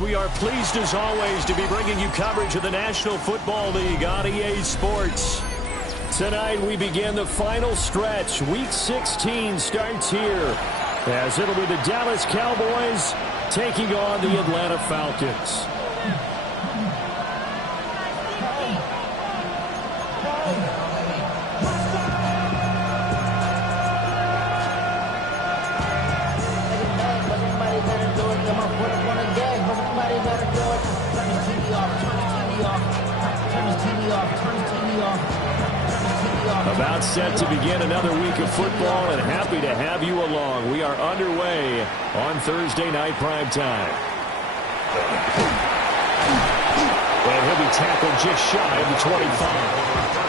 We are pleased as always to be bringing you coverage of the National Football League on EA Sports. Tonight we begin the final stretch. Week 16 starts here as it'll be the Dallas Cowboys taking on the Atlanta Falcons. About set to begin another week of football, and happy to have you along. We are underway on Thursday night primetime. And he'll be tackled just shy of the 25.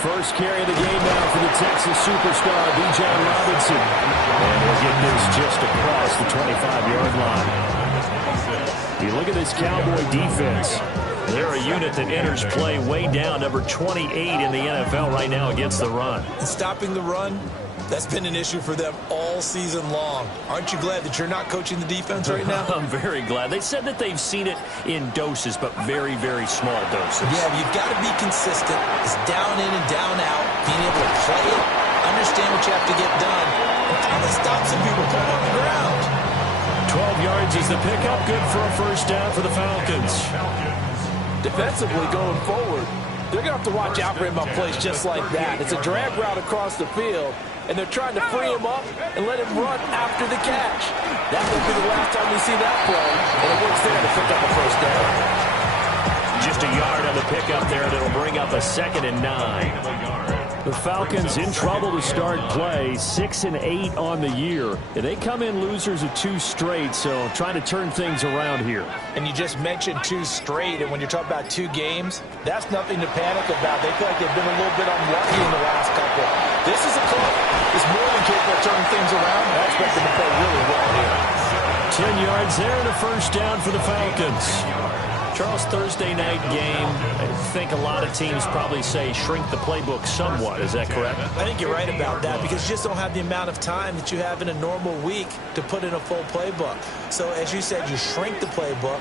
First carry of the game now for the Texas superstar, B.J. Robinson. And he'll get this just across the 25-yard line. You look at this Cowboy defense. They're a unit that enters play way down, number 28 in the NFL right now against the run. And stopping the run, that's been an issue for them all season long. Aren't you glad that you're not coaching the defense right now? I'm very glad. They said that they've seen it in doses, but very, very small doses. Yeah, you've got to be consistent. It's down in and down out, being able to play it, understand what you have to get done, and finally stop some people pulling on the ground. 12 yards is the pickup, good for a first down for the Falcons. Defensively going forward, they're going to have to watch out for him on plays just like that. It's a drag route across the field, and they're trying to free him up and let him run after the catch. That will be the last time we see that play, and it works there to pick up a first down. Just a yard on the pickup there that'll bring up a 2nd and 9. The Falcons in trouble to start play, 6-8 on the year. And they come in losers of 2 straight, so trying to turn things around here. And you just mentioned 2 straight, and when you're talking about 2 games, that's nothing to panic about. They feel like they've been a little bit unlucky in the last couple. This is a club that's more than capable of turning things around. I expect them to play really well here. 10 yards there and a first down for the Falcons. Charles, Thursday night game, I think a lot of teams probably say shrink the playbook somewhat. Is that correct? I think you're right about that because you just don't have the amount of time that you have in a normal week to put in a full playbook. So, as you said, you shrink the playbook,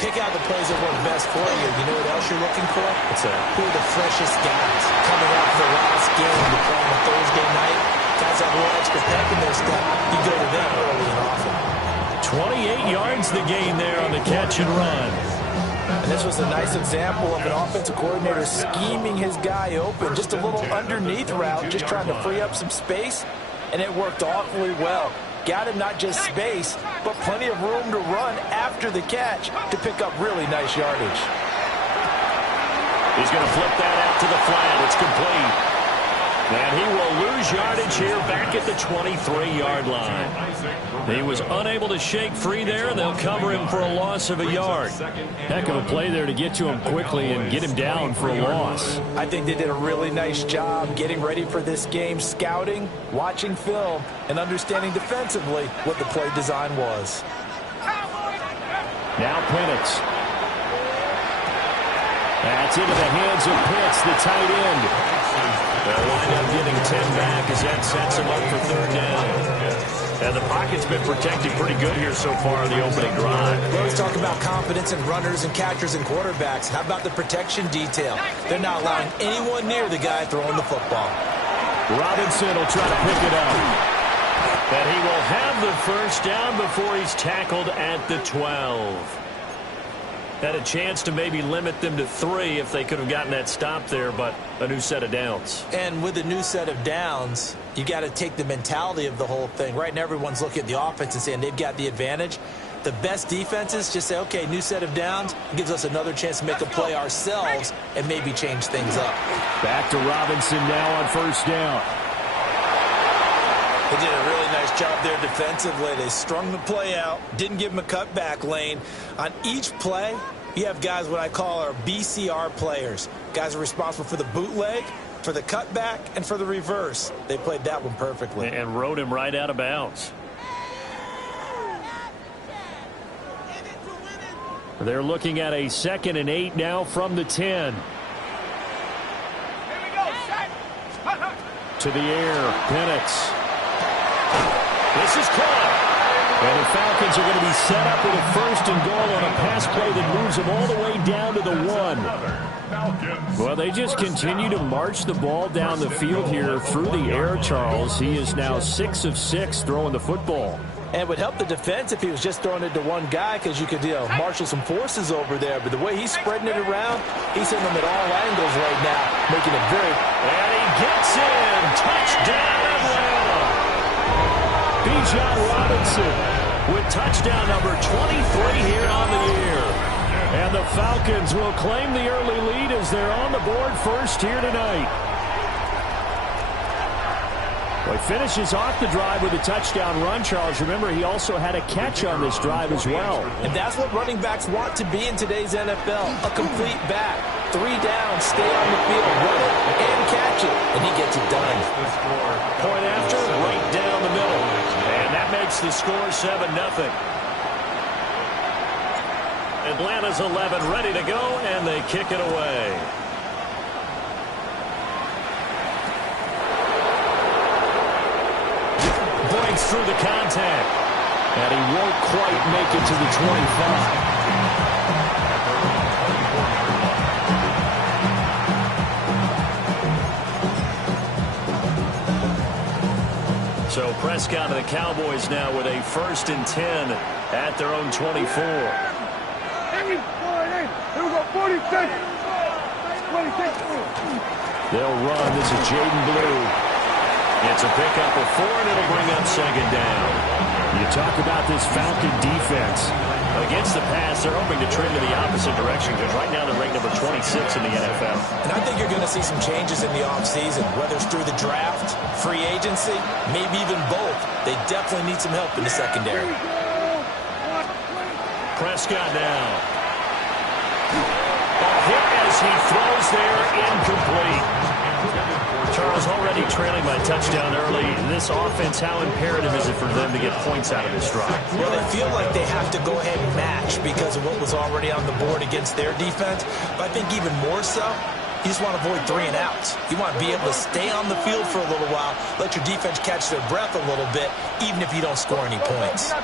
pick out the plays that work best for you. You know what else you're looking for? What's that? Who are the freshest guys coming out for the last game to play on a Thursday night? Guys have a little extra pep in their step. You go to them early and often. 28 yards the gain there on the catch and run. And this was a nice example of an offensive coordinator scheming his guy open. Just a little underneath route, just trying to free up some space, and it worked awfully well. Got him not just space, but plenty of room to run after the catch to pick up really nice yardage. He's going to flip that out to the flat. It's complete. And he will lose yardage here back at the 23-yard line. He was unable to shake free there, and they'll cover him for a loss of a yard. Heck of a play there to get to him quickly and get him down for a loss. I think they did a really nice job getting ready for this game, scouting, watching film, and understanding defensively what the play design was. Now Penix. That's into the hands of Pitts, the tight end. They'll wind up getting 10 back as that sets him up for 3rd down. And the pocket's been protected pretty good here so far in the opening drive. Well, let's talk about confidence in runners and catchers and quarterbacks. How about the protection detail? They're not allowing anyone near the guy throwing the football. Robinson will try to pick it up. And he will have the first down before he's tackled at the 12. Had a chance to maybe limit them to 3 if they could have gotten that stop there, but a new set of downs. And with a new set of downs, you got to take the mentality of the whole thing. Right now, everyone's looking at the offense and saying they've got the advantage. The best defenses just say, okay, new set of downs. It gives us another chance to make a play ourselves and maybe change things up. Back to Robinson now on first down. They did a really nice job there defensively. They strung the play out, didn't give him a cutback lane. On each play, You have guys what I call our BCR players. Guys are responsible for the bootleg, for the cutback, and for the reverse. They played that one perfectly. And rode him right out of bounds. They're looking at a 2nd and 8 now from the 10. To the air, Penix. This is caught. And the Falcons are going to be set up with a 1st and goal on a pass play that moves them all the way down to the 1. Well, they just continue to march the ball down the field here through the air, Charles. He is now 6 of 6 throwing the football. And it would help the defense if he was just throwing it to one guy, because you could, marshal some forces over there. But the way he's spreading it around, he's hitting them at all angles right now, making it very... And he gets in. Touchdown, Atlanta. Bijan Robinson with touchdown number 23 here on the year. And the Falcons will claim the early lead as they're on the board first here tonight. Well, he finishes off the drive with a touchdown run, Charles. Remember, he also had a catch on this drive as well. And that's what running backs want to be in today's NFL, a complete back. 3 down, stay on the field, run it, and catch it. And he gets it done. Point after, right down the middle. And that makes the score 7-0. Atlanta's 11 ready to go, and they kick it away. Breaks through the contact. And he won't quite make it to the 25. So Prescott and the Cowboys now with a 1st and 10 at their own 24. They'll run. This is Jaden Blue. It's a pickup of 4, and it'll bring up 2nd down. You talk about this Falcon defense. Against the pass, they're hoping to trend in the opposite direction because right now they're ranked number 26 in the NFL. And I think you're going to see some changes in the offseason, whether it's through the draft, free agency, maybe even both. They definitely need some help in the secondary. Prescott now. A hit as he throws there, incomplete. Charles, already trailing by touchdown early. This offense, how imperative is it for them to get points out of this drive? Well, they feel like they have to go ahead and match because of what was already on the board against their defense. But I think even more so, you just want to avoid 3 and outs. You want to be able to stay on the field for a little while, let your defense catch their breath a little bit, even if you don't score any points.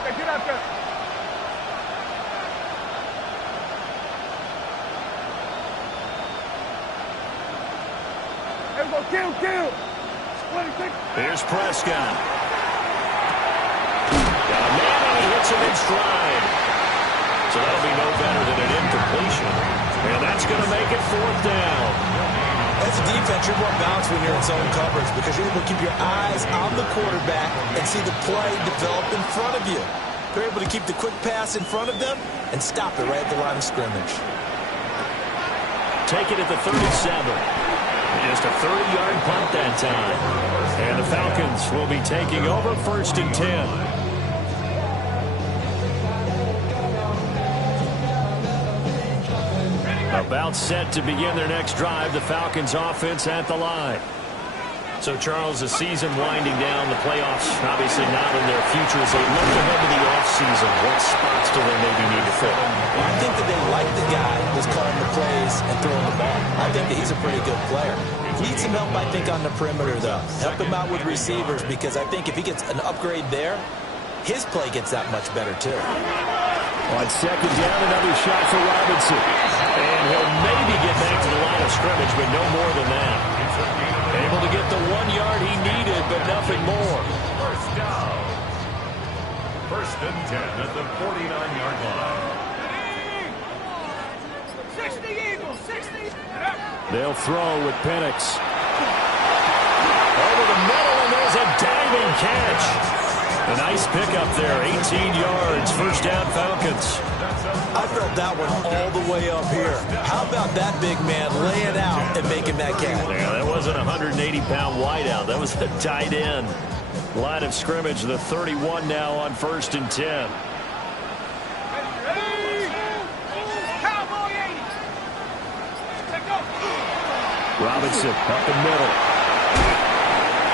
Here's Prescott. Got a man, and he hits him in stride. So that'll be no better than an incompletion. And that's going to make it 4th down. As a defense, you're more balanced when you're in zone coverage because you're able to keep your eyes on the quarterback and see the play develop in front of you. You're able to keep the quick pass in front of them and stop it right at the line of scrimmage. Take it at the 37. Just a 30-yard punt that time. And the Falcons will be taking over 1st and 10. About set to begin their next drive. The Falcons offense at the line. So, Charles, the season winding down, the playoffs obviously not in their future. As they look ahead to the offseason, what spots do they maybe need to fill? Well, I think that they like the guy that's calling the plays and throwing the ball. I think that he's a pretty good player. Needs some help, I think, on the perimeter, though. Help him out with receivers because I think if he gets an upgrade there, his play gets that much better, too. On 2nd down, another shot for Robinson. And he'll maybe get back to the line of scrimmage, but no more than that. Able to get the 1 yard he needed, but nothing more. 1st down. 1st and 10 at the 49-yard line. 60 Eagles, 60. They'll throw with Penix. Over the middle, and there's a diving catch. A nice pickup there, 18 yards, 1st down Falcons. I felt that one all the way up here. How about that big man laying out and making that catch? Yeah, that wasn't a 180-pound wideout. That was a tight end. Line of scrimmage, the 31 now on 1st and 10. Cowboys Robinson up the middle.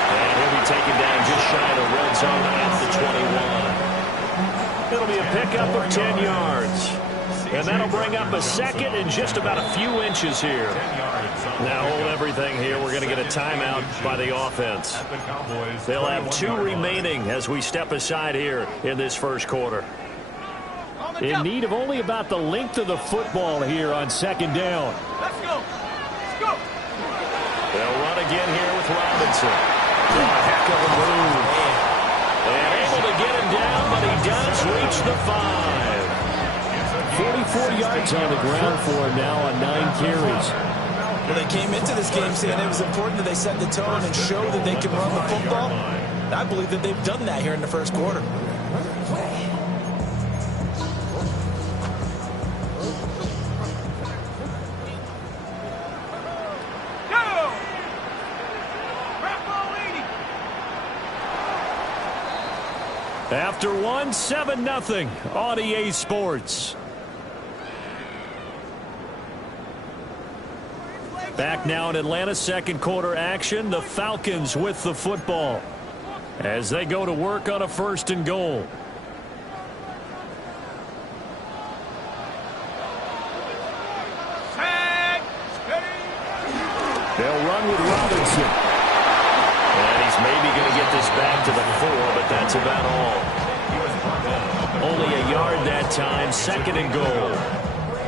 And he'll be taken down just shy of the red zone at the 21. It'll be a pickup of 10 yards. And that'll bring up a second in just about a few inches here. Now hold everything here. We're going to get a timeout by the offense. They'll have 2 remaining as we step aside here in this first quarter. In need of only about the length of the football here on second down. Let's go. Let's go. They'll run again here with Robinson. A heck of a move. And able to get him down, but he does reach the 5. 44 yards on the ground for him now on 9 carries. Well, they came into this game saying it was important that they set the tone and show that they can run the football. And I believe that they've done that here in the first quarter. Go. Rambo 80. After 1, 7-0 on EA Sports. Back now in Atlanta, second quarter action. The Falcons with the football as they go to work on a 1st and goal. Tag. They'll run with Robinson. And he's maybe going to get this back to the 4, but that's about all. Only a yard that time, 2nd and goal.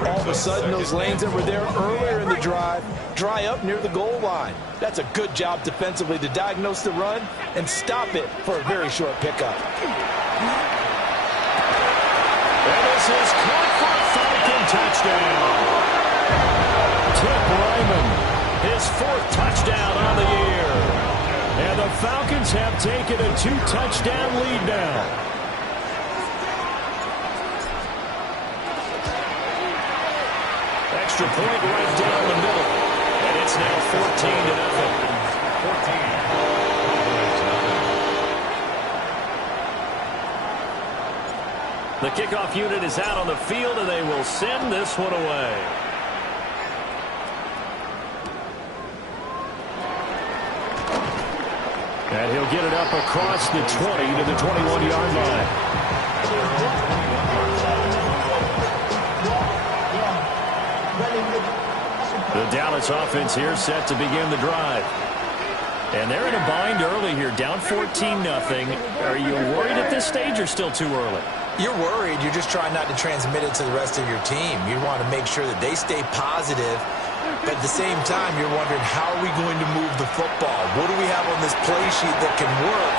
All of a sudden, those lanes that were there earlier in the drive dry up near the goal line. That's a good job defensively to diagnose the run and stop it for a very short pickup. And this is caught for a Falcon touchdown. Tip Ryman, his 4th touchdown on the year. And the Falcons have taken a 2-touchdown lead now. Extra point right down the middle. And it's now 14-0. The kickoff unit is out on the field, and they will send this one away. And he'll get it up across the 20 to the 21-yard line. The Dallas offense here set to begin the drive. And they're in a bind early here, down 14-0. Are you worried at this stage or still too early? You're worried. You're just trying not to transmit it to the rest of your team. You want to make sure that they stay positive. But at the same time, you're wondering, how are we going to move the football? What do we have on this play sheet that can work?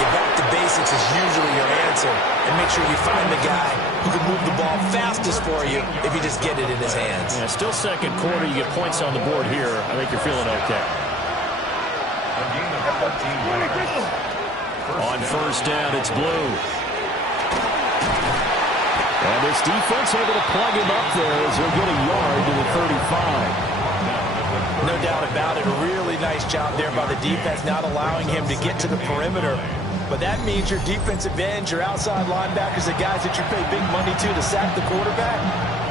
Get back to basics is usually your answer. And make sure you find the guy who can move the ball fastest for you if you just get it in his hands. Yeah, still second quarter. You get points on the board here. I think you're feeling okay. On 1st down, it's Blue. And this defense able to plug him up there as he'll get a yard to the 35. No doubt about it. A really nice job there by the defense, not allowing him to get to the perimeter. But that means your defensive ends, your outside linebackers, the guys that you pay big money to sack the quarterback,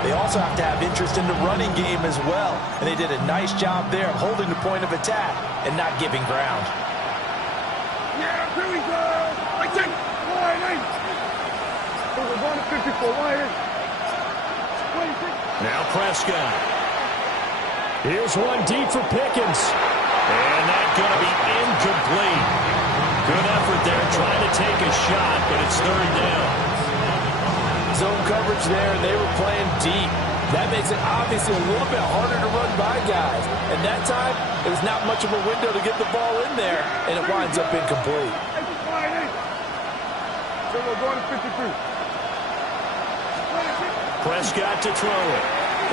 they also have to have interest in the running game as well. And they did a nice job there of holding the point of attack and not giving ground. Yeah, here we go. I take wide in. We're going to 54 wide in. Now Prescott. Here's one deep for Pickens. And that's going to be incomplete. Good effort there trying to take a shot, but it's 3rd down. Zone coverage there, and they were playing deep. That makes it obviously a little bit harder to run by guys. And that time, it was not much of a window to get the ball in there, and it winds up incomplete. So we're going to 53. Prescott to throw it.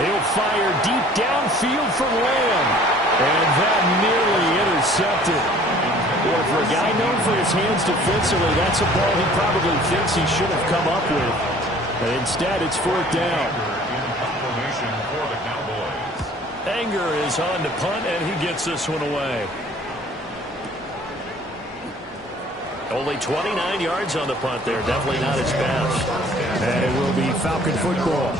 He'll fire deep downfield for Lamb. And that nearly intercepted. Boy, for a guy known for his hands defensively, that's a ball he probably thinks he should have come up with. And instead, it's 4th down. Anger is on to punt, and he gets this one away. Only 29 yards on the punt there. Definitely not his best. And it will be Falcon football.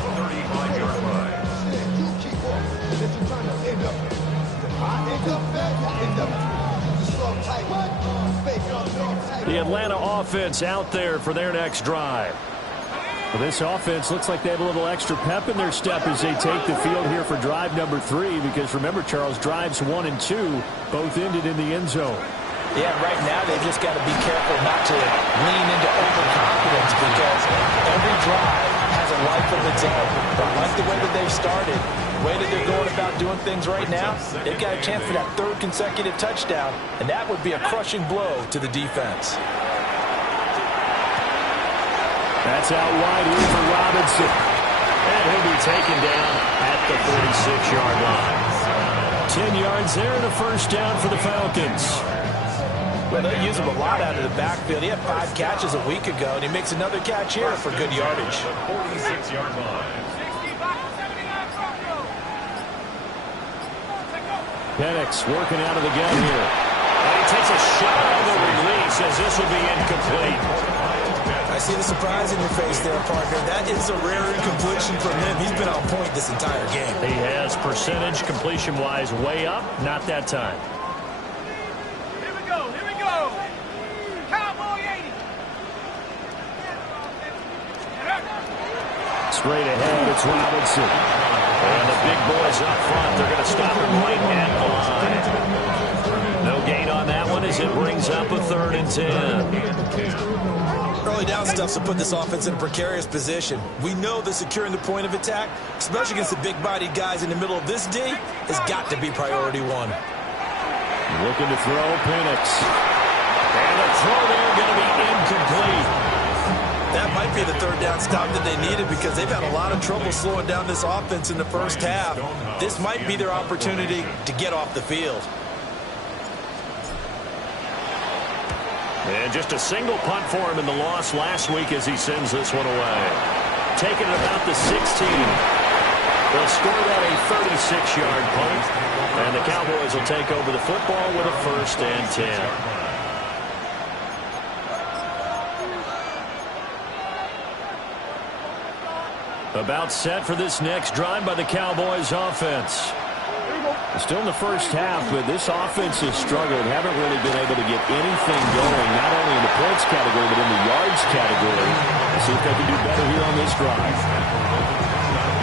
The Atlanta offense out there for their next drive. Well, this offense looks like they have a little extra pep in their step as they take the field here for drive number 3, because remember, Charles, drives 1 and 2 both ended in the end zone. Yeah, right now they've just got to be careful not to lean into overconfidence, because every drive has a life of its own. But like the way that they've started, the way that they're going about doing things right now, they've got a chance for that 3rd consecutive touchdown, and that would be a crushing blow to the defense. That's out wide here for Robinson. And he'll be taken down at the 46-yard line. 10 yards there and a first down for the Falcons. Well, they use him a lot out of the backfield. He had 5 catches a week ago, and he makes another catch here for good yardage. 46-yard line. Penix working out of the gun here. And he takes a shot on the release as this will be incomplete. I see the surprise in your face there, partner. That is a rare incompletion from him. He's been on point this entire game. He has percentage completion-wise way up. Not that time. Here we go. Cowboy 80. Straight ahead, it's Robinson. And the big boys up front, they're going to stop him right at the line. No gain on that one as it brings up a 3rd and 10. Early down stuff to put this offense in a precarious position. We know that securing the point of attack, especially against the big-bodied guys in the middle of this D, has got to be priority 1. Looking to throw, Penix. And the throw there going to be incomplete. That might be the 3rd down stop that they needed, because they've had a lot of trouble slowing down this offense in the first half. This might be their opportunity to get off the field. And just a single punt for him in the loss last week as he sends this one away. Taking it about the 16. They'll score that a 36-yard punt. And the Cowboys will take over the football with a 1st and 10. About set for this next drive by the Cowboys offense. Still in the first half, but this offense has struggled. Haven't really been able to get anything going, not only in the points category, but in the yards category. Let's see if they can do better here on this drive.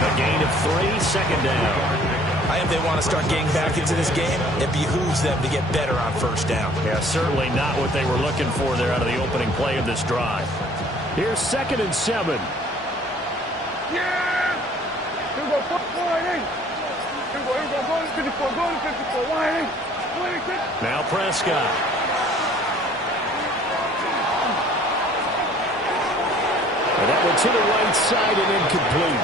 A gain of 3, 2nd down. I think they want to start getting back into this game. It behooves them to get better on 1st down. Yeah, certainly not what they were looking for there out of the opening play of this drive. Here's 2nd and 7. Yeah! Here we go, 4-8. Here we go, going to 54, going to 54, 1-8. Now Prescott. And that one to the right side and incomplete.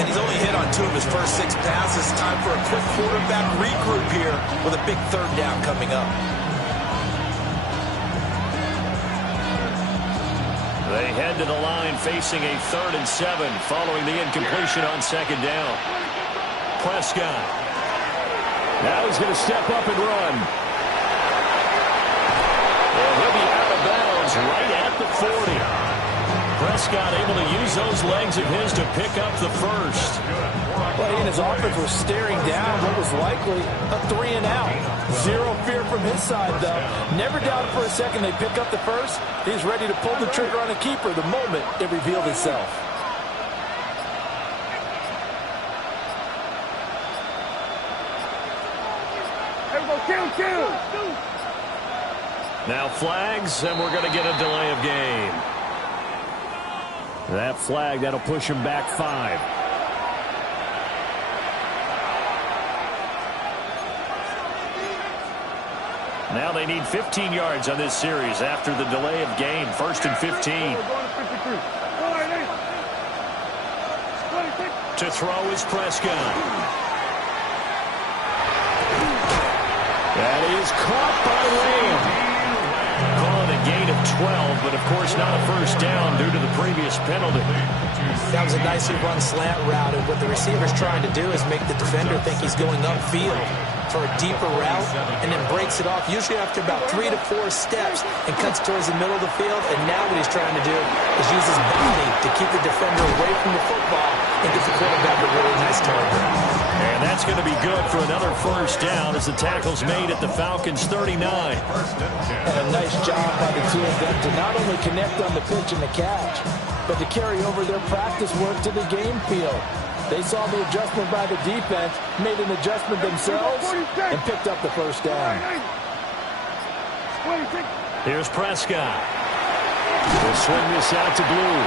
And he's only hit on 2 of his first 6 passes. Time for a quick quarterback regroup here with a big 3rd down coming up. They head to the line facing a 3rd and 7 following the incompletion on 2nd down. Prescott. Now he's going to step up and run. And he'll be out of bounds right at the 40. Prescott able to use those legs of his to pick up the 1st. Well, he and his offense were staring down what was likely a 3 and out. Zero fear from his side, though. Never doubted for a second they pick up the 1st. He's ready to pull the trigger on a keeper the moment it revealed itself. Now flags, and we're going to get a delay of game. That flag, that'll push him back 5. Now they need 15 yards on this series after the delay of game. 1st and 15. To throw is Prescott. That is caught by Lamb. Calling a gain of 12, but of course not a 1st down due to the previous penalty. That was a nicely run slant route, and what the receiver's trying to do is make the defender think he's going upfield for a deeper route, and then breaks it off, usually after about 3 to 4 steps, and cuts towards the middle of the field. And now what he's trying to do is use his body to keep the defender away from the football and get the quarterback a really nice this target. And that's going to be good for another first down as the tackle's made at the Falcons' 39. And a nice job by the two of them to not only connect on the pitch and the catch, but to carry over their practice work to the game field. They saw the adjustment by the defense, made an adjustment themselves, and picked up the first down. Here's Prescott. They'll swing this out to Blue.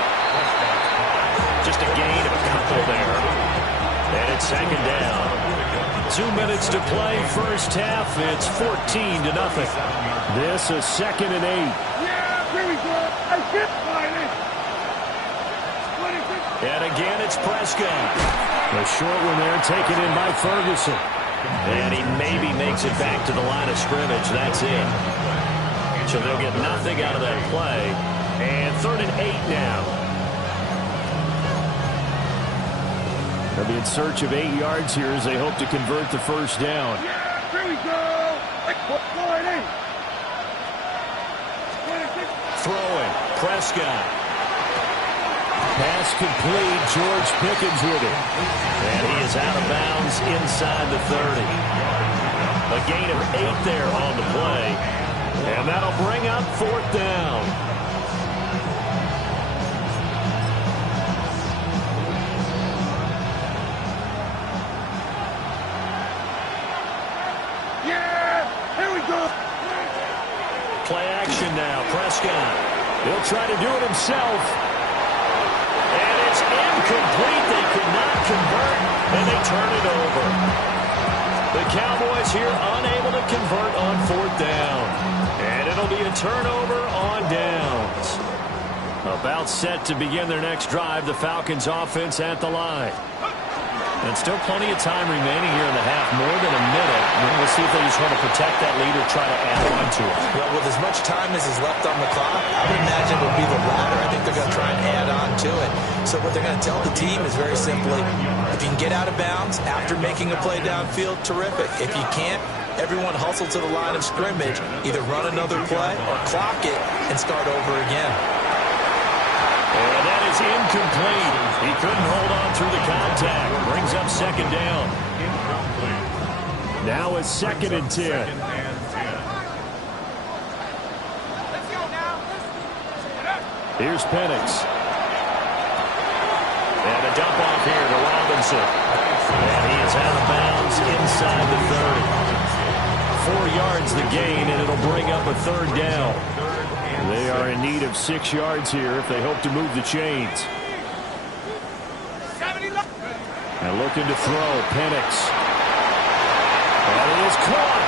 Just a gain of a couple there. And it's second down. 2 minutes to play, first half. It's 14-0. This is 2nd and 8. Yeah, here we go. And again, it's Prescott. The short one there taken in by Ferguson. And he maybe makes it back to the line of scrimmage. That's it. So they'll get nothing out of that play. And 3rd and 8 now. They'll be in search of 8 yards here as they hope to convert the first down. Yeah, here we go. Throwing, Prescott. Pass complete, George Pickens with it. And he is out of bounds inside the 30. A gain of 8 there on the play. And that'll bring up 4th down. Play action now. Prescott. He'll try to do it himself. And it's incomplete. They could not convert, and they turn it over. The Cowboys here unable to convert on 4th down. And it'll be a turnover on downs. About set to begin their next drive. The Falcons offense at the line. And still plenty of time remaining here in the half, more than a minute. We'll see if they just want to protect that lead or try to add on to it. Well, with as much time as is left on the clock, I would imagine it would be the latter. I think they're going to try and add on to it. So what they're going to tell the team is very simply, if you can get out of bounds after making a play downfield, terrific. If you can't, everyone hustle to the line of scrimmage, either run another play or clock it and start over again. And that is incomplete. He couldn't hold on through the contact. Brings up 2nd down. Now it's 2nd and 10. Here's Penix. And a dump off here to Robinson. And he is out of bounds inside the 30. 4 yards the gain, and it'll bring up a 3rd down. They are in need of 6 yards here if they hope to move the chains. And looking to throw, Penix. And he is caught.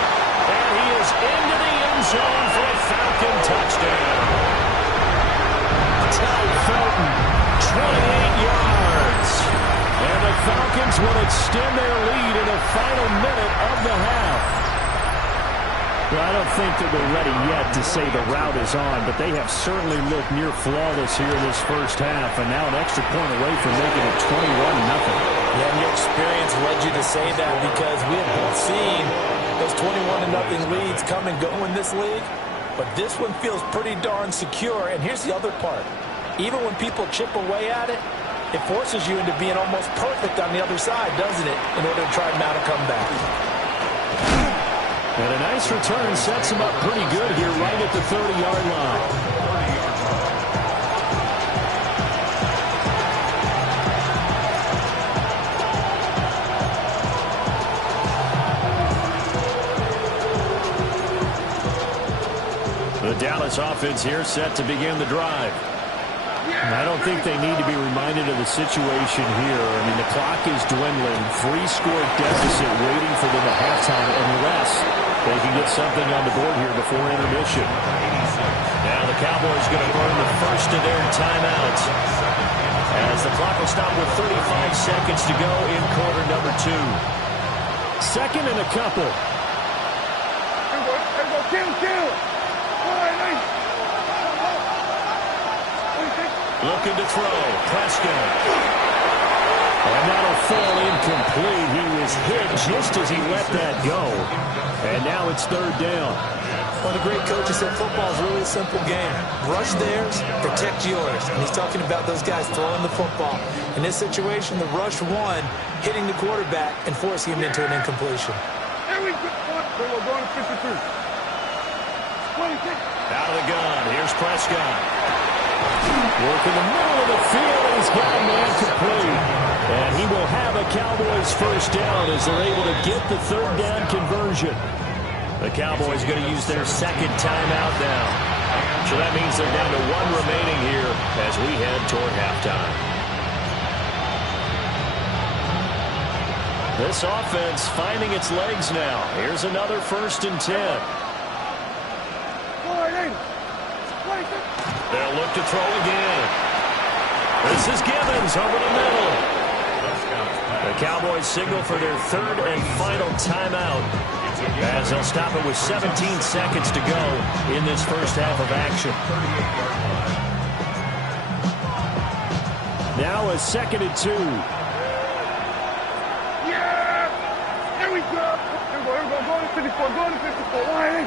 And he is into the end zone for a Falcon touchdown. Tell Felton, 28 yards. And the Falcons will extend their lead in the final minute of the half. Well, I don't think that we're ready yet to say the route is on, but they have certainly looked near flawless here in this first half, and now an extra point away from making it 21-0. Yeah, and your experience led you to say that because we have both seen those 21-0 leads come and go in this league, but this one feels pretty darn secure. And here's the other part. Even when people chip away at it, it forces you into being almost perfect on the other side, doesn't it, in order to try and mount a comeback. And a nice return sets him up pretty good here right at the 30-yard line. The Dallas offense here set to begin the drive. I don't think they need to be reminded of the situation here. I mean, the clock is dwindling. 3-score deficit waiting for them at halftime unless they can get something on the board here before intermission. Now the Cowboys going to burn the first of their timeouts as the clock will stop with 35 seconds to go in quarter number 2. 2nd and a couple. Kill. Looking to throw. Prescott. And that'll fall incomplete. He was was hit just as he let that go. And now it's third down. One of the great coaches said football is really a simple game. Rush theirs, protect yours. And he's talking about those guys throwing the football. In this situation, the rush one, hitting the quarterback and forcing him into an incompletion. Here we go. We're going to 52. 26. Out of the gun. Here's Prescott. Work in the middle of the field. He's got a man complete. And he will have a Cowboys first down as they're able to get the third down conversion. The Cowboys going to use their second timeout now. So that means they're down to one remaining here as we head toward halftime. This offense finding its legs now. Here's another 1st and 10. They'll look to throw again. This is Gibbons over the middle. The Cowboys signal for their third and final timeout as they'll stop it with 17 seconds to go in this first half of action. Now a 2nd and 2. Yeah! Here we go! Here we go. Going to 54. Going to 54. Why?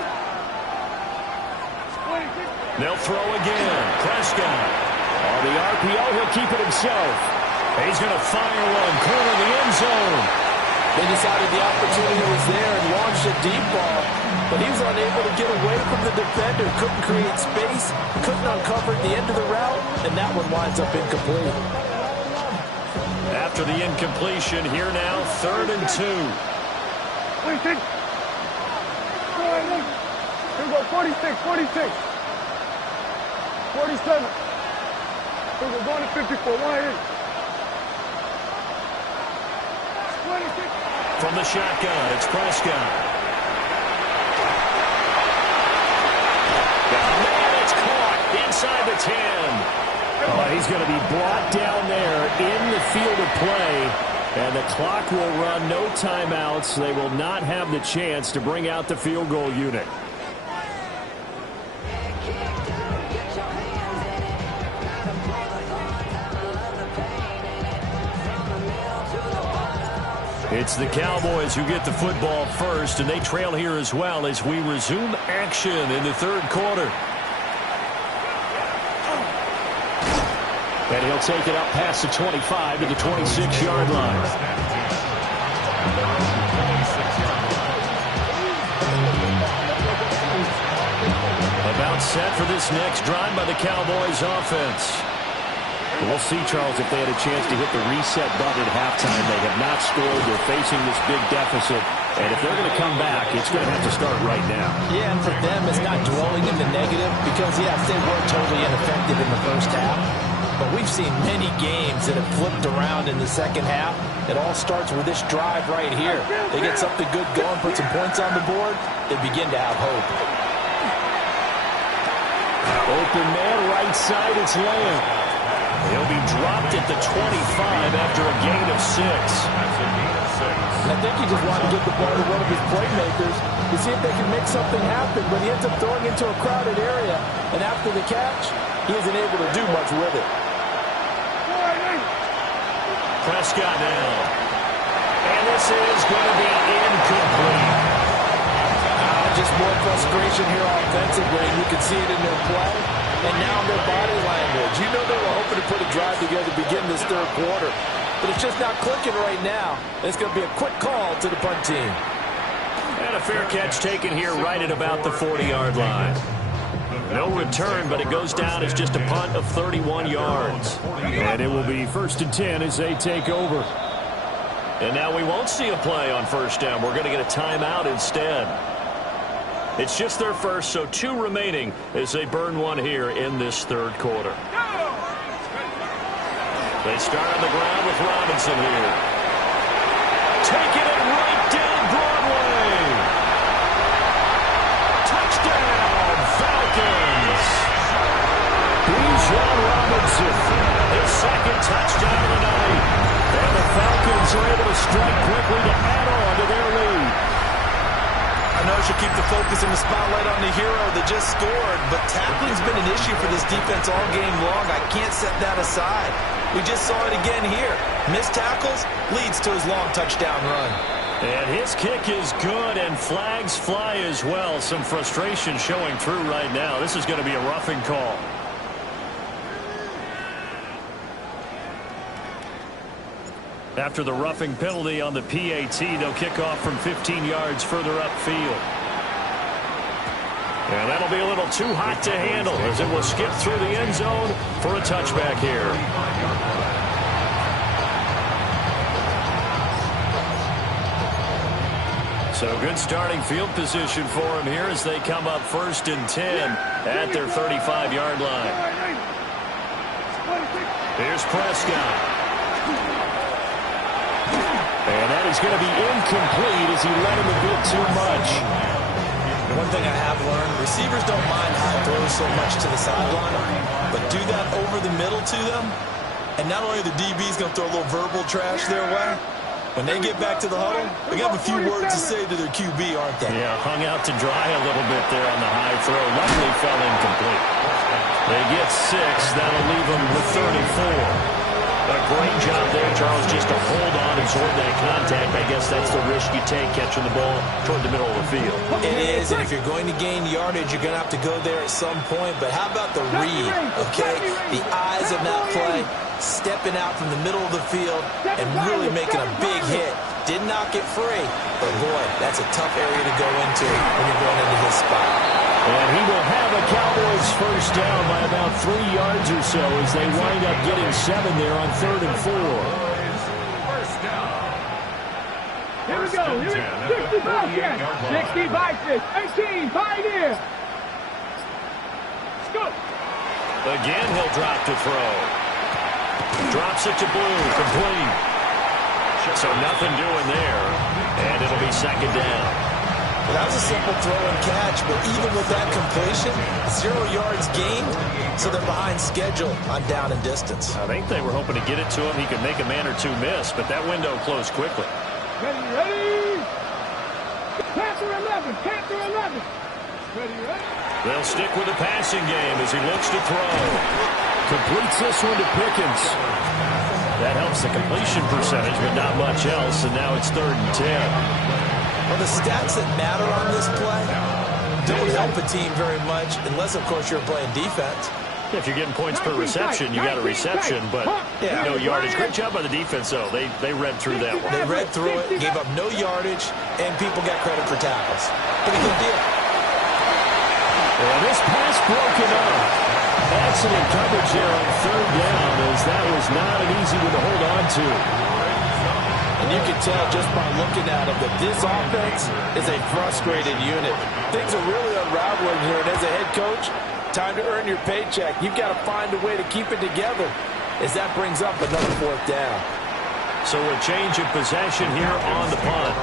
They'll throw again. Prescott. On the RPO, he'll keep it himself. He's going to fire one. Corner the end zone. They decided the opportunity was there and launched a deep ball, but he was unable to get away from the defender. Couldn't create space, couldn't uncover at the end of the route, and that one winds up incomplete. After the incompletion, here now, 3rd and 2. Wait, take. Here we go, 46, 46. 47. Here we go, going to 54. Why? 26. From the shotgun, it's Prescott. Man, it's caught inside the 10. Oh, he's going to be brought down there in the field of play, and the clock will run. No timeouts. They will not have the chance to bring out the field goal unit. It's the Cowboys who get the football first, and they trail here as well as we resume action in the 3rd quarter. And he'll take it up past the 25 to the 26-yard line. About set for this next drive by the Cowboys offense. We'll see, Charles, if they had a chance to hit the reset button at halftime. They have not scored. They're facing this big deficit. And if they're going to come back, it's going to have to start right now. Yeah, and for them, it's not dwelling in the negative because, yes, they were totally ineffective in the first half. But we've seen many games that have flipped around in the second half. It all starts with this drive right here. They get something good going, put some points on the board, they begin to have hope. Open man, right side, it's Lamb. He'll be dropped at the 25 after a gain of 6. I think he just wanted to get the ball to one of his playmakers to see if they can make something happen, but he ends up throwing into a crowded area, and after the catch, he isn't able to do much with it. Prescott down. And this is going to be incomplete. Just more frustration here offensively, and you can see it in their play. And now their body language. You know they were hoping to put a drive together to begin this 3rd quarter. But it's just not clicking right now. It's going to be a quick call to the punt team. And a fair catch taken here right at about the 40-yard line. No return, but it goes down as just a punt of 31 yards. And it will be 1st and 10 as they take over. And now we won't see a play on 1st down. We're going to get a timeout instead. It's just their first, so 2 remaining as they burn one here in this 3rd quarter. They start on the ground with Robinson here. Taking it right down Broadway. Touchdown, Falcons. Bijan Robinson, his 2nd touchdown of the night. And the Falcons are able to strike quickly to add on to their lead. I know she'll keep the focus and the spotlight on the hero that just scored, but tackling's been an issue for this defense all game long. I can't set that aside. We just saw it again here. Missed tackles leads to his long touchdown run. And his kick is good, and flags fly as well. Some frustration showing through right now. This is going to be a roughing call. After the roughing penalty on the PAT, they'll kick off from 15 yards further upfield. And that'll be a little too hot to handle as it will skip through the end zone for a touchback here. So good starting field position for him here as they come up 1st and 10 at their 35-yard line. Here's Prescott. And that is going to be incomplete as he let him a bit too much. One thing I have learned, receivers don't mind high throws so much to the sideline, but do that over the middle to them, and not only the DB's going to throw a little verbal trash their way, when they get back to the huddle, they have a few words to say to their QB, aren't they? Yeah, hung out to dry a little bit there on the high throw. Luckily fell incomplete. They get 6. That'll leave them with 34. A great job there, Charles, just to hold on and absorb that contact. I guess that's the risk you take catching the ball toward the middle of the field. It is, and if you're going to gain yardage, you're going to have to go there at some point. But how about the read, okay? The eyes of that play, stepping out from the middle of the field and really making a big hit. Did not get free, but boy, that's a tough area to go into when you're going into his spot. And he will have a Cowboys first down by about 3 yards or so as they wind up getting 7 there on 3rd and 4. First down. Here we go. 65, 18, pioneer. Let's go. Again, he'll drop to throw. Drops it to Blue, complete. So nothing doing there, and it'll be 2nd down. Well, that was a simple throw and catch, but even with that completion, 0 yards gained, so they're behind schedule on down and distance. I think they were hoping to get it to him. He could make a man or two miss, but that window closed quickly. Ready? Panther 11, Panther 11. Ready? They'll stick with the passing game as he looks to throw. Completes this one to Pickens. That helps the completion percentage, but not much else, and now it's 3rd and 10. Well, the stats that matter on this play don't help a team very much unless, of course, you're playing defense. If you're getting points per reception, you got a reception, but no yardage. Great job by the defense, though. They read through that one. They read through it, gave up no yardage, and people got credit for tackles. Pretty good deal. Well, this pass broken up. Excellent coverage there on 3rd down as that was not an easy one to hold on to. And you can tell just by looking at them that this offense is a frustrated unit. Things are really unraveling here, and as a head coach, time to earn your paycheck. You've got to find a way to keep it together as that brings up another 4th down. So a change of possession here on the punt.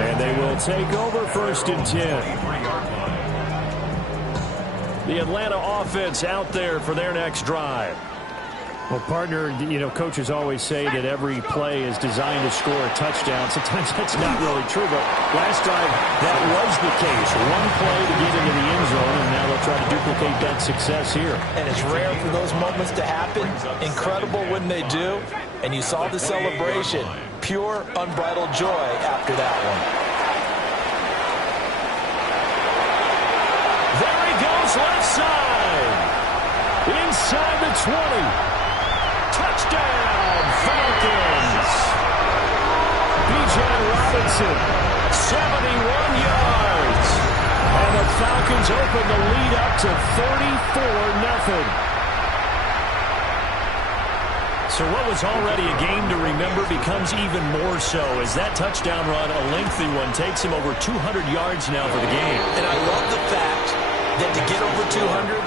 And they will take over 1st and 10. The Atlanta offense out there for their next drive. Well, partner, you know, coaches always say that every play is designed to score a touchdown. Sometimes that's not really true, but last drive, that was the case. One play to get into the end zone, and now they'll try to duplicate that success here. And it's rare for those moments to happen. Incredible when they do. And you saw the celebration. Pure, unbridled joy after that one. There he goes, left side. Inside the 20. Touchdown, Falcons. Bijan Robinson, 71 yards. And the Falcons open the lead up to 34-0. So what was already a game to remember becomes even more so as that touchdown run, a lengthy one, takes him over 200 yards now for the game. And I love the fact that to get over 200,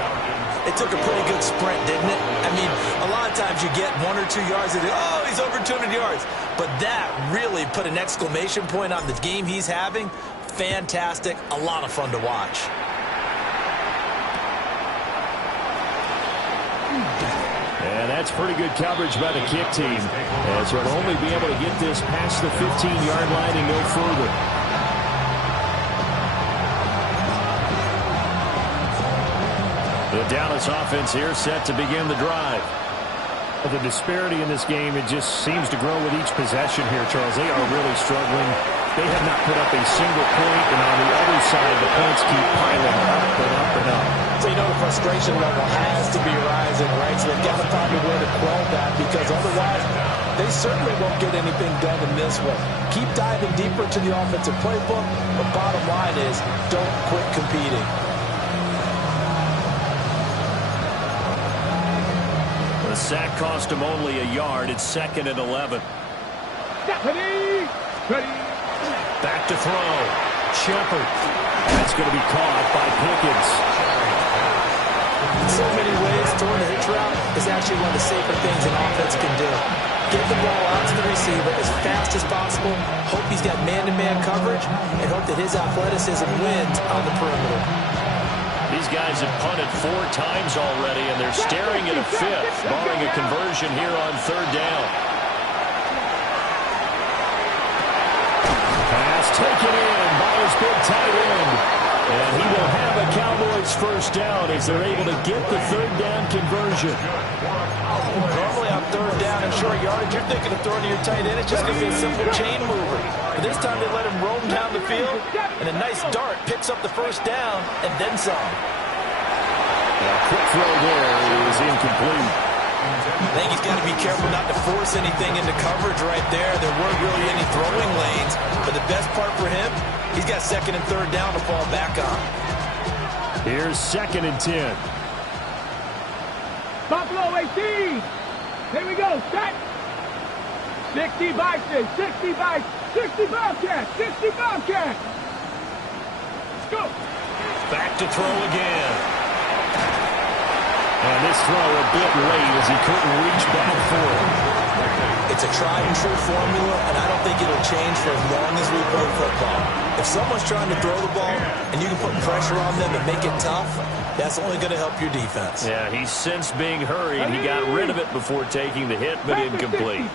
it took a pretty good sprint, didn't it? I mean, a lot of times you get 1 or 2 yards and oh, he's over 200 yards. But that really put an exclamation point on the game he's having. Fantastic. A lot of fun to watch. And that's pretty good coverage by the kick team, as they'll only be able to get this past the 15-yard line and go further. The Dallas offense here set to begin the drive. The disparity in this game, it just seems to grow with each possession here, Charles. They are really struggling. They have not put up a single point, and on the other side, the points keep piling up and up and up. So you know the frustration level has to be rising, right? So they've got to find a way to quell that, because otherwise they certainly won't get anything done in this one. Keep diving deeper into the offensive playbook, but bottom line is don't quit competing. The sack cost him only a yard. It's 2nd and 11. Ready? Ready? Back to throw. Shepard. That's going to be caught by Pickens. In so many ways, throwing a hitch route is actually one of the safer things an offense can do. Get the ball out to the receiver as fast as possible, hope he's got man-to-man coverage, and hope that his athleticism wins on the perimeter. These guys have punted 4 times already, and they're staring at a 5th, barring a conversion here on 3rd down. Pass taken in by his big tight end. And he will have a Cowboys first down as they're able to get the 3rd down conversion. Normally on 3rd down and short yardage, you're thinking of throwing to your tight end. It's just going to be a simple chain mover. But this time they let him roam down the field, and a nice dart picks up the first down and then some. A quick throw there is incomplete. I think he's got to be careful not to force anything into coverage right there. There weren't really any throwing lanes, but the best part for him, he's got 2nd and 3rd down to fall back on. Here's 2nd and 10. Buffalo 18. Here we go. Set. 60 Vikings. 60 Vikings. 60 Bobcats. 60 Bobcats. Let's go. Back to throw again. And this throw a bit late as he couldn't reach back for it. It's a tried-and-true formula, and I don't think it'll change for as long as we play football. If someone's trying to throw the ball and you can put pressure on them and make it tough, that's only going to help your defense. Yeah, he's since being hurried. He got rid of it before taking the hit, but incomplete.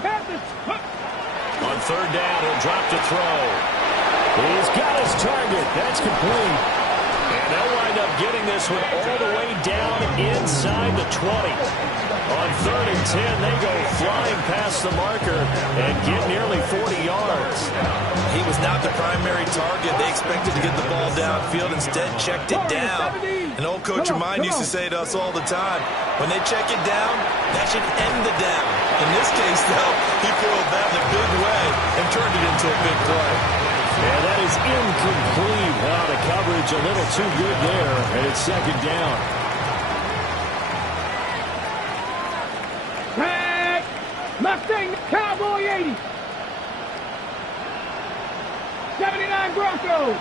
On 3rd down, he'll drop to throw. He's got his target. That's complete. And they'll wind up getting this one all the way down inside the 20. On 3rd and 10, they go flying past the marker and get nearly 40 yards. He was not the primary target. They expected to get the ball downfield. Instead, checked it down. An old coach of mine used to say to us all the time, when they check it down, that should end the down. In this case, though, he foiled that in a big way and turned it into a big play. And that is incomplete. Wow, the coverage a little too good there, and it's 2nd down. Tag. Mustang Cowboy 80. 79 Broncos.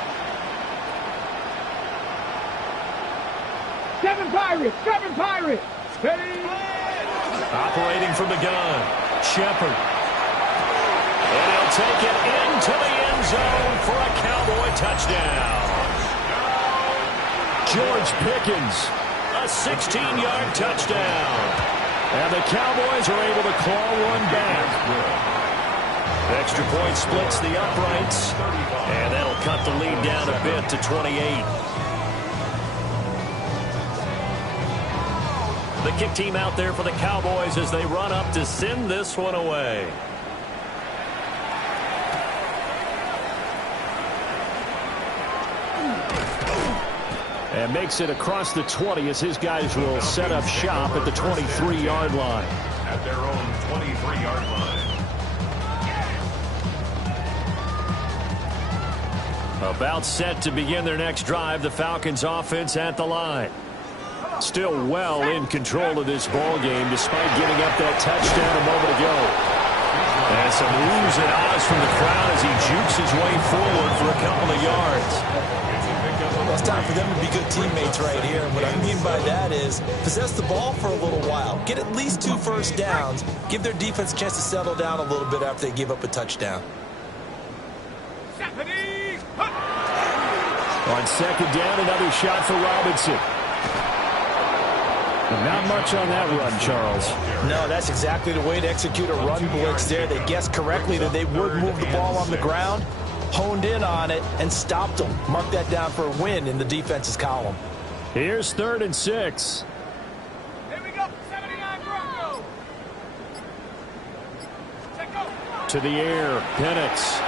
7 Pirates. 7 Pirates. Ready. Operating from the gun, Shepard. And he'll take it into the end zone for a Cowboy touchdown. George Pickens, a 16-yard touchdown. And the Cowboys are able to claw one back. Extra point splits the uprights, and that'll cut the lead down a bit to 28. The kick team out there for the Cowboys as they run up to send this one away. And makes it across the 20 as his guys will set up shop at the 23-yard line. At their own 23-yard line. About set to begin their next drive, the Falcons offense at the line. Still well in control of this ball game despite giving up that touchdown a moment ago. And some oohs and ahs from the crowd as he jukes his way forward for a couple of yards. Well, it's time for them to be good teammates right here. And what I mean by that is possess the ball for a little while. Get at least 2 first downs. Give their defense a chance to settle down a little bit after they give up a touchdown. On 2nd down, another shot for Robinson. Not much on that run, Charles. No, that's exactly the way to execute a run blitz there. They guessed correctly that they would move the ball on the ground, honed in on it, and stopped them. Mark that down for a win in the defense's column. Here's 3rd and 6. to the air. Penix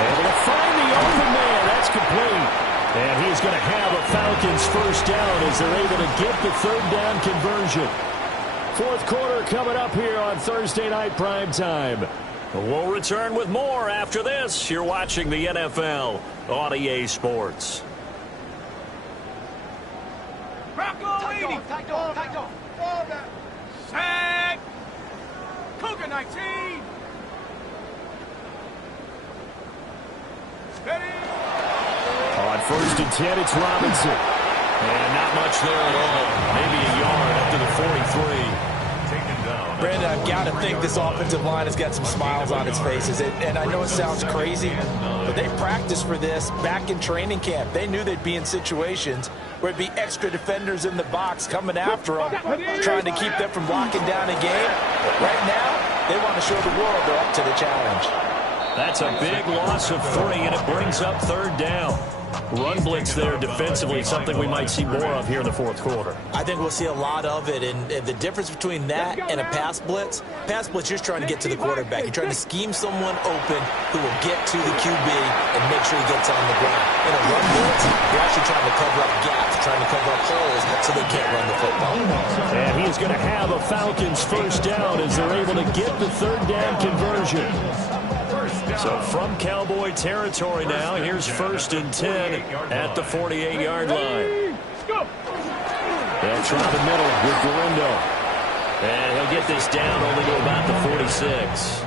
able to find the open man. That's complete. And he's going to have a Falcons first down as they're able to get the third down conversion. Fourth quarter coming up here on Thursday Night Primetime. We'll return with more after this. You're watching the NFL on EA Sports. Set. Cougar 19. Ready. On first and 10, it's Robinson. And not much there at all. Maybe a yard up to the 43. Brandon, I've got to think this offensive line has got some smiles on its faces. And I know it sounds crazy, but they practiced for this back in training camp. They knew they'd be in situations where it'd be extra defenders in the box coming after them, trying to keep them from locking down a game. Right now, they want to show the world they're up to the challenge. That's a big loss of 3, and it brings up third down. Run blitz there defensively, something we might see more of here in the fourth quarter. I think we'll see a lot of it, and the difference between that and a pass blitz, you're just trying to get to the quarterback. You're trying to scheme someone open who will get to the QB and make sure he gets on the ground. In a run blitz, you're actually trying to cover up gaps, trying to cover up holes so they can't run the football. And he is going to have a Falcons first down as they're able to get the third down conversion. So from Cowboy territory now, here's first and 10 at the 48-yard line. They'll try the middle with Gorindo. And he'll get this down only to about the 46.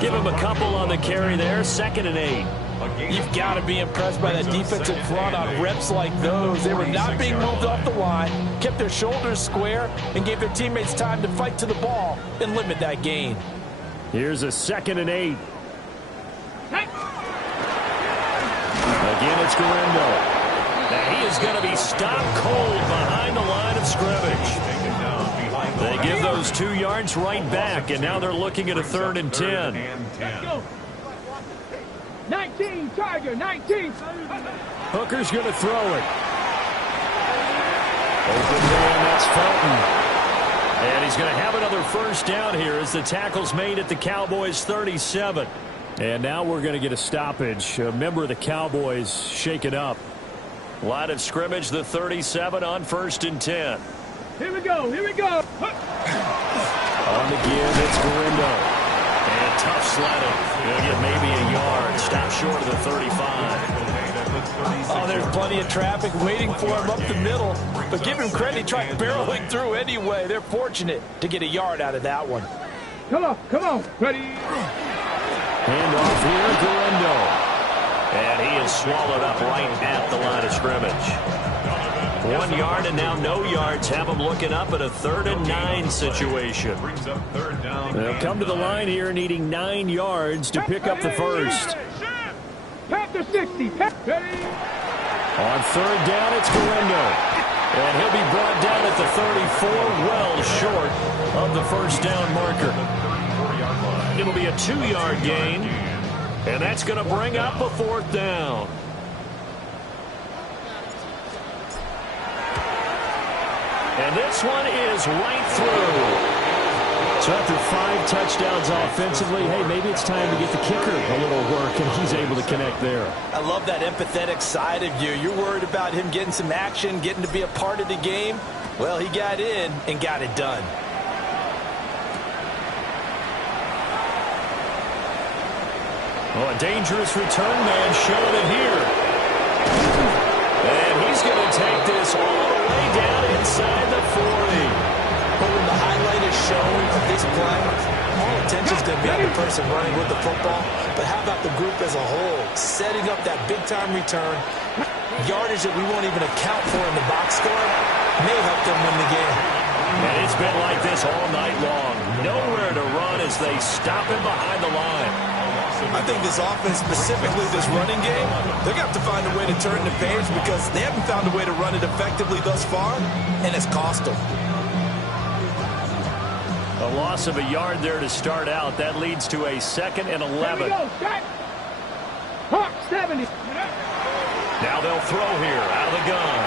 Give him a couple on the carry there, 2nd and 8. You've got to be impressed by that defensive front on reps like those. They were not being moved off the line, kept their shoulders square, and gave their teammates time to fight to the ball and limit that gain. Here's a 2nd and 8. Again, it's Gorindo. Now he is going to be stopped cold behind the line of scrimmage. They give those 2 yards right back, and now they're looking at a 3rd and 10. Let's go. 19, Tiger, 19. Hooker's going to throw it. Open man, that's Felton. And he's going to have another first down here as the tackle's made at the Cowboys' 37. And now we're going to get a stoppage. A member of the Cowboys shaken up. Line of scrimmage, the 37 on 1st and 10. Here we go, here we go. On the give, it's Gorindo. And tough sledding. He'll get maybe a yard. Stop short of the 35. Oh, there's plenty of traffic waiting for him up the middle. But give him credit, he tried barreling through anyway. They're fortunate to get a yard out of that one. Come on, ready. Hand off here, Gorindo. And he is swallowed up right at the line of scrimmage. 1 yard and now no yards. Have him looking up at a 3rd and 9 situation. They'll come to the line here needing 9 yards to pick up the first. Panther 60, ready. On 3rd down, it's Gorindo. And he'll be brought down at the 34, well short of the first down marker. It'll be a 2-yard gain, and that's going to bring up a 4th down. And this one is right through. So after 5 touchdowns offensively, hey, maybe it's time to get the kicker a little work, and he's able to connect there. I love that empathetic side of you. You're worried about him getting some action, getting to be a part of the game. Well, he got in and got it done. Oh, a dangerous return man showing it here. And he's going to take this all the way down inside the 40. But when the highlight is shown of this play, all attention's going to be on the person running with the football. But how about the group as a whole, setting up that big-time return, yardage that we won't even account for in the box score, may help them win the game. And it's been like this all night long. Nowhere to run as they stop him behind the line. I think this offense, specifically this running game, they're going to have to find a way to turn the page because they haven't found a way to run it effectively thus far, and it's cost them. A loss of a yard there to start out. That leads to a 2nd and 11. Here we go, start. Hawk 70. Now they'll throw here out of the gun.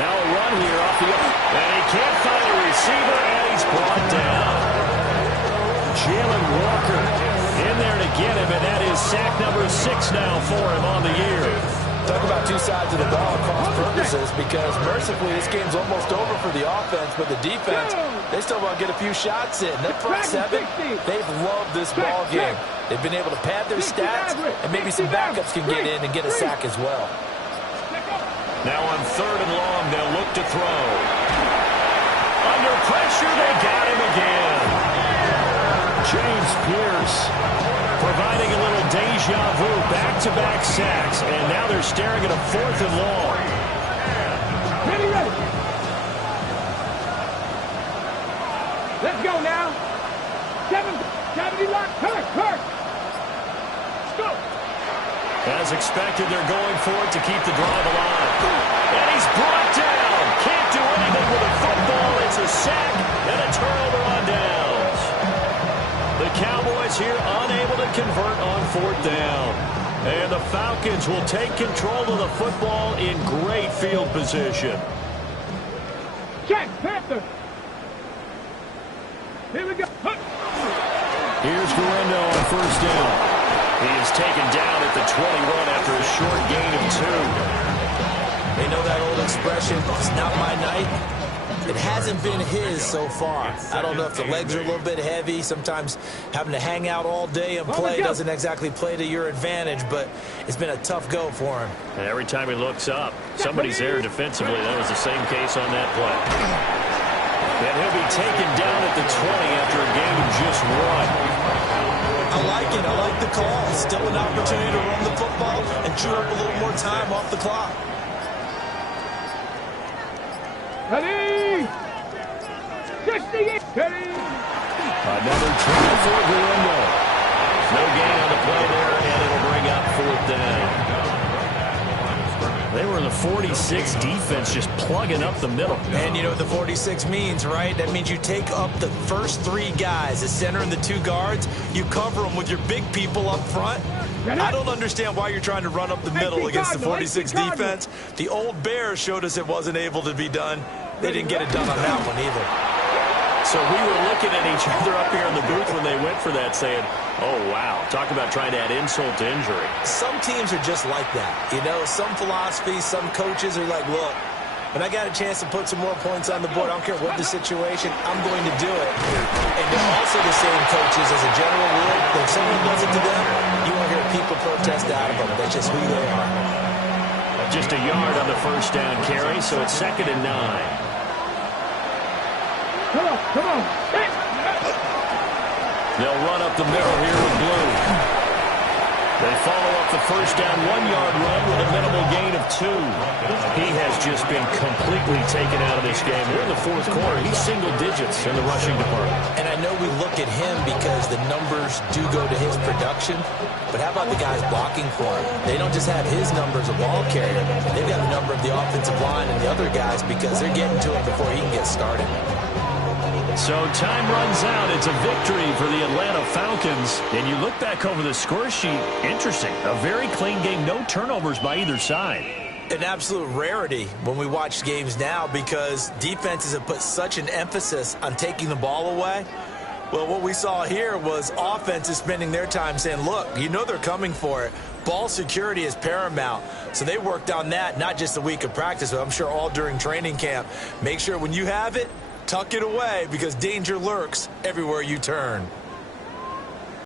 Now a run here off the... And he can't find a receiver, and he's brought down. Jalen Walker in there to get him, and that is sack number 6 now for him on the year. Talk about two sides of the ball across purposes, because mercifully this game's almost over for the offense, but the defense, they still want to get a few shots in. That front seven, they've loved this ball game. They've been able to pad their stats, and maybe some backups can get in and get a sack as well. Now on 3rd and long, they'll look to throw. Under pressure, they got him again. James Pierce providing a little deja vu, back-to-back sacks, and now they're staring at a 4th and long. Ready. Let's go now. 70 lock. Hurt. Let's go. As expected, they're going for it to keep the drive alive. And he's brought down. Can't do anything with a football. It's a sack and a turnover on downs. The Cowboys here unable to convert on 4th down. And the Falcons will take control of the football in great field position. Check, Panther. Here we go. Here's Guerrero on 1st down. He is taken down at the 21 after a short gain of 2. They know that old expression, it's not my night. It hasn't been his so far. I don't know if the legs are a little bit heavy. Sometimes having to hang out all day and play doesn't exactly play to your advantage, but it's been a tough go for him. And every time he looks up, somebody's there defensively. That was the same case on that play. And he'll be taken down at the 20 after a gain of just 1. I like it. I like the call. Still an opportunity to run the football and chew up a little more time off the clock. Ready. 68. Ready. Another try for Guerrero. No gain on the play there, and it'll bring up 4th down. They were in the 46 defense, just plugging up the middle. And you know what the 46 means, right? That means you take up the first 3 guys, the center and the 2 guards. You cover them with your big people up front. I don't understand why you're trying to run up the middle against the 46 defense. The old Bears showed us it wasn't able to be done. They didn't get it done on that one either. So we were looking at each other up here in the booth when they went for that, saying, oh, wow, talk about trying to add insult to injury. Some teams are just like that. You know, some philosophies, some coaches are like, look, when I got a chance to put some more points on the board, I don't care what the situation, I'm going to do it. And they're also the same coaches as a general rule. If someone does it to them, you won't hear people protest out of them. That's just who they are. Just a yard on the 1st down carry, so it's 2nd and 9. Come on. They'll run up the middle here with Blue. They follow up the 1st down 1-yard run with a minimal gain of 2. He has just been completely taken out of this game. We're in the 4th quarter. He's single digits in the rushing department. And I know we look at him because the numbers do go to his production, but how about the guys blocking for him? They don't just have his number as a ball carrier. They've got the number of the offensive line and the other guys because they're getting to him before he can get started. So time runs out. It's a victory for the Atlanta Falcons. And you look back over the score sheet, interesting. A very clean game, no turnovers by either side. An absolute rarity when we watch games now because defenses have put such an emphasis on taking the ball away. Well, what we saw here was offenses spending their time saying, look, you know they're coming for it. Ball security is paramount. So they worked on that, not just a week of practice, but I'm sure all during training camp. Make sure when you have it, tuck it away because danger lurks everywhere you turn.